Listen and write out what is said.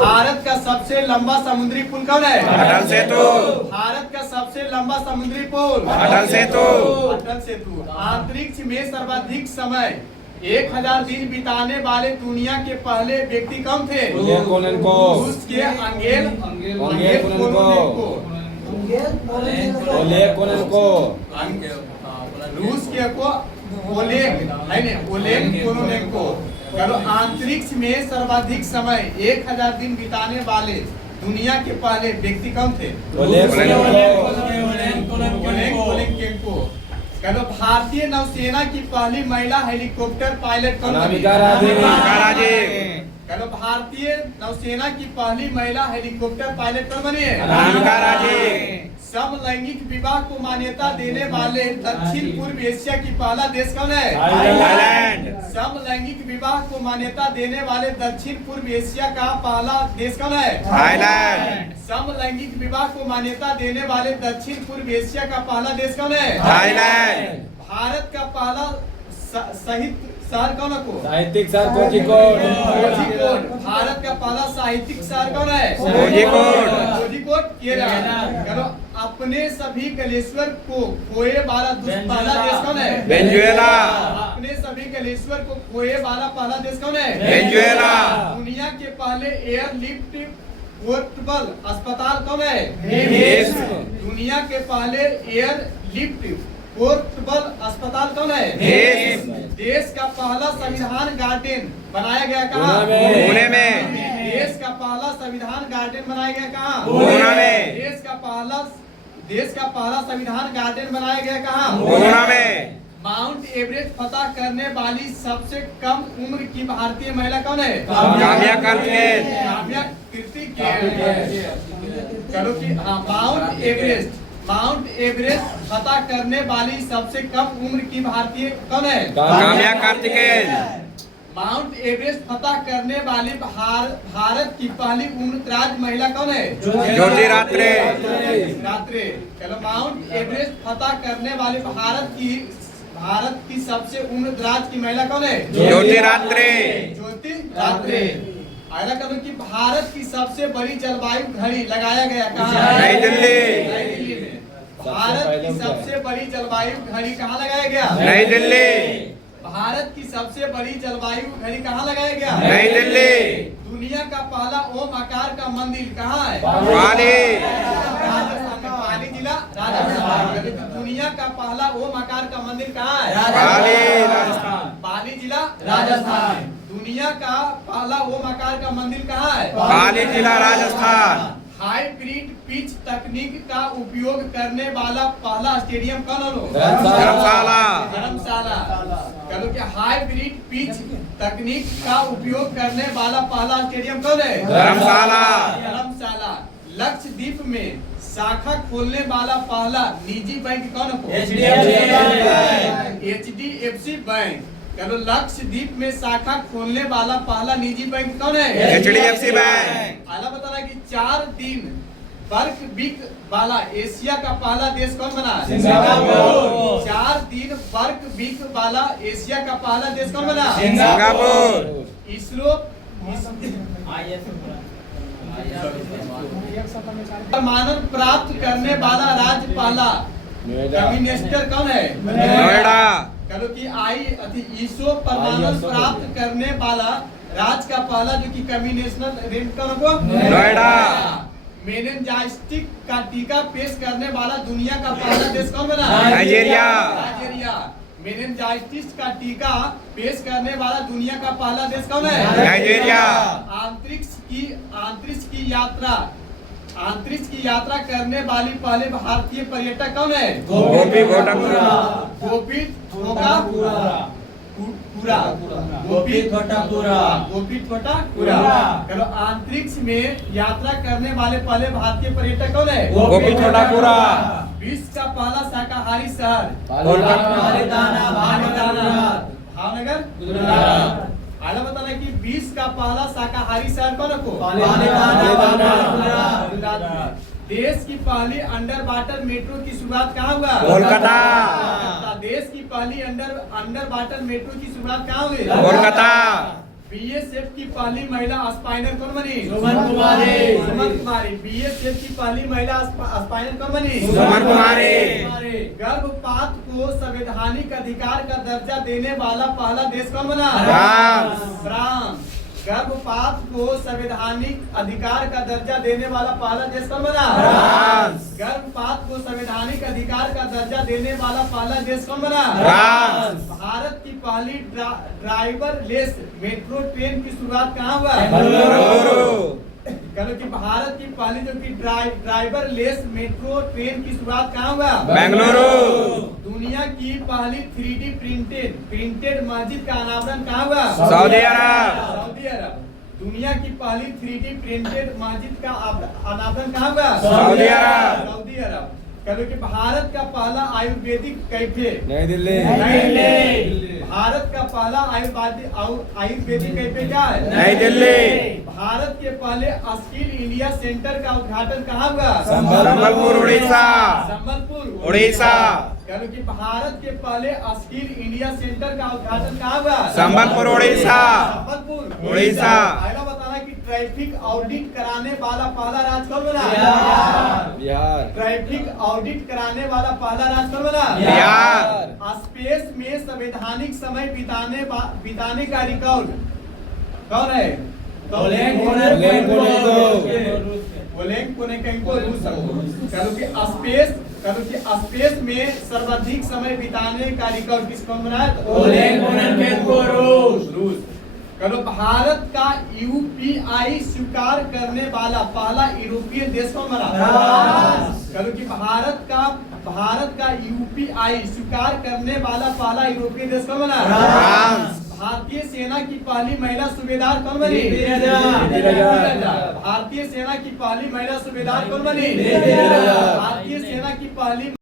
भारत का सबसे लंबा समुद्री पुल कौन है? अटल सेतु। भारत का सबसे लंबा समुद्री पुल? अटल सेतु। अटल सेतु। अंतरिक्ष में सर्वाधिक समय 1000 दिन बिताने वाले दुनिया के पहले व्यक्ति कौन थे? रूस के अंगेल कोनोनेंको। रूस के ओलेग कोनोनेंको। चलो, अंतरिक्ष में सर्वाधिक समय 1000 दिन बिताने वाले दुनिया के पहले व्यक्ति कौन थे? कोनोनेंको। चलो, भारतीय नौसेना की पहली महिला हेलीकॉप्टर पायलट कौन बनी? चलो, भारतीय नौसेना की पहली महिला हेलीकॉप्टर पायलट कौन बनी है? समलैंगिक विवाह को मान्यता देने वाले दक्षिण पूर्व एशिया की पहला देश कौन है? थाईलैंड। समलैंगिक विवाह को मान्यता देने वाले दक्षिण पूर्व एशिया का पहला देश कौन है? थाईलैंड। समलैंगिक विवाह को मान्यता देने वाले दक्षिण पूर्व एशिया का पहला देश कौन है? थाईलैंड। भारत का पहला साहित्य शहर कौन है? साहित्यिक शहर कोझिकोड। कोझिकोड। भारत का पहला साहित्यिक शहर कौन है? कोझिकोड। चलो, अपने सभी कलेश्वर को खोए वाला पहला देश कौन है? वेनेजुएला। अपने सभी कलेश्वर को खोए वाला पहला देश कौन है? वेनेजुएला। दुनिया के पहले एयरलिफ्ट पोर्टेबल अस्पताल कौन है? दुनिया के पहले एयरलिफ्ट पोर्टेबल अस्पताल कौन है? देश का पहला संविधान गार्डन बनाया गया कहाँ? पुणे में। देश का पहला संविधान गार्डन बनाया गया कहाँ? पुणे में। देश का पहला संविधान गार्डन बनाया गया कहाँ? पुणे में। माउंट एवरेस्ट फतह करने वाली सबसे कम उम्र की भारतीय महिला कौन है? काम्या कार्तिकेयन। काम्या कार्तिकेयन। चलो कि माउंट एवरेस्ट फतह करने वाली सबसे कम उम्र की भारतीय कौन है? काम्या कार्तिकेयन। माउंट एवरेस्ट फतह करने वाली भारत की पहली उम्रदराज महिला कौन है? ज्योति रात्रे। चलो, माउंट एवरेस्ट फतह करने वाली भारत की सबसे उम्रदराज की महिला कौन है? ज्योति रात्रे। अगला कदम कि भारत की सबसे बड़ी जलवायु घड़ी लगाया गया कहाँ? नई दिल्ली में। भारत की सबसे बड़ी जलवायु घड़ी कहाँ लगाया गया? नई दिल्ली। भारत की सबसे बड़ी जलवायु घड़ी कहाँ लगाया गया? नई दिल्ली। दुनिया का पहला ओम आकार का मंदिर कहाँ है? पाली। राजस्थान में। पाली जिला राजस्थान। दुनिया का पहला ओम आकार का मंदिर कहाँ है? पाली राजस्थान। पाली जिला राजस्थान। दुनिया का पहला ओम आकार का मंदिर कहाँ है? पाली जिला राजस्थान। हाइब्रिड पिच तकनीक का उपयोग करने वाला पहला स्टेडियम कौन है? धर्मशाला। चलो कि हाइब्रिड पिच तकनीक का उपयोग करने वाला पहला स्टेडियम कौन है? धर्मशाला। लक्षद्वीप में शाखा खोलने वाला पहला निजी बैंक कौन है? HDFC bank. चलो, लक्षद्वीप में शाखा खोलने वाला पहला निजी बैंक कौन है? HDFC bank. आला बताना कि 4 दिन वर्क वीक वाला एशिया का पहला देश कौन बना? सिंगापुर। 4 दिन वर्क वीक वाला एशिया का पहला देश कौन बना? सिंगापुर। इसरो मानद प्राप्त करने वाला राज्य पहला मिनिस्टर कौन है? नोएडा। चलो कि इसरो परमाणु प्राप्त करने वाला राज्य का पहला जो कि कम्युनिस्टल नोएडा। मेनिंजाइटिस का टीका पेश करने वाला दुनिया का पहला देश कौन बना? नाइजीरिया। मेनिंजाइटिस का टीका पेश करने वाला दुनिया का पहला देश कौन है? नाइजीरिया। अंतरिक्ष की यात्रा करने वाली पहले भारतीय पर्यटक कौन है? गोपी घोटापुरा। चलो, अंतरिक्ष में यात्रा करने वाले पहले भारतीय पर्यटक कौन है? गोपी घोटापुरा। विश्व का पहला शाकाहारी शहर? भावनगर, गुजरात। आला बताना कि विश्व का पहला शाकाहारी शहर कौन है? देश की पहली अंडर वाटर मेट्रो की शुरुआत कहाँ हुआ? कोलकाता। देश की पहली अंडर वाटर मेट्रो की शुरुआत कहाँ हुई? कोलकाता। बीएसएफ की पहली महिला स्पाइनर कौन बनी? सुमन कुमारी। सुमन कुमारी। बीएसएफ की पहली महिला स्पाइनर कौन बनी? सुमन कुमारी। गर्भपात को संवैधानिक अधिकार का दर्जा देने वाला पहला देश कौन बना? फ्रांस। गर्भपात को संवैधानिक अधिकार का दर्जा देने वाला पहला देश कौन बना? फ्रांस। गर्भपात को संवैधानिक अधिकार का दर्जा देने वाला पहला देश कौन बना? फ्रांस। भारत की पहली ड्राइवर लेस मेट्रो ट्रेन की शुरुआत कहाँ हुआ? बेंगलुरु। कहो कि भारत की पहली जो कि ड्राइवर लेस मेट्रो ट्रेन की शुरुआत कहाँ हुआ? बेंगलुरु। दुनिया की पहली 3D प्रिंटेड मस्जिद का अनावरण कहाँ हुआ? सऊदी अरब। सऊदी अरब। दुनिया की पहली 3D प्रिंटेड मस्जिद का अनावरण कहाँ हुआ? सऊदी अरब। सऊदी अरब। कहो कि भारत का पहला आयुर्वेदिक कैफे? नई दिल्ली। नई दिल्ली। भारत का पहला आयुर्वेदिक कैफे क्या है? नई दिल्ली। भारत के पहले स्किल इंडिया सेंटर का उद्घाटन कहाँ हुआ? संबलपुर उड़ीसा। संबलपुर उड़ीसा। कहो कि भारत के पहले स्किल इंडिया सेंटर का उद्घाटन कहाँ हुआ? संबलपुर उड़ीसा। संबलपुर उड़ीसा। पहला बताना कि ट्रैफिक ऑडिट कराने वाला पहला राज्य कौन बना? बिहार। ट्रैफिक ऑडिट कराने वाला पहला राज्य कौन बना? बिहार। स्पेस में संवैधानिक समय बिताने का रिकॉर्ड कौन है? ओलेग कोनेंको रूस। कहो कि स्पेस में सर्वाधिक समय बिताने का रिकॉर्ड किस कौन बना है? रूस। कहो भारत का यूपीआई स्वीकार करने वाला पहला यूरोपीय देश कौन बना? कहो कि भारत का यूपीआई स्वीकार करने वाला पहला यूरोपीय देश कौन बना? फ्रांस। भारतीय सेना की पहली महिला सूबेदार कौन बनी? भारतीय सेना की पहली महिला सूबेदार कौन बनी? भारतीय सेना की पहली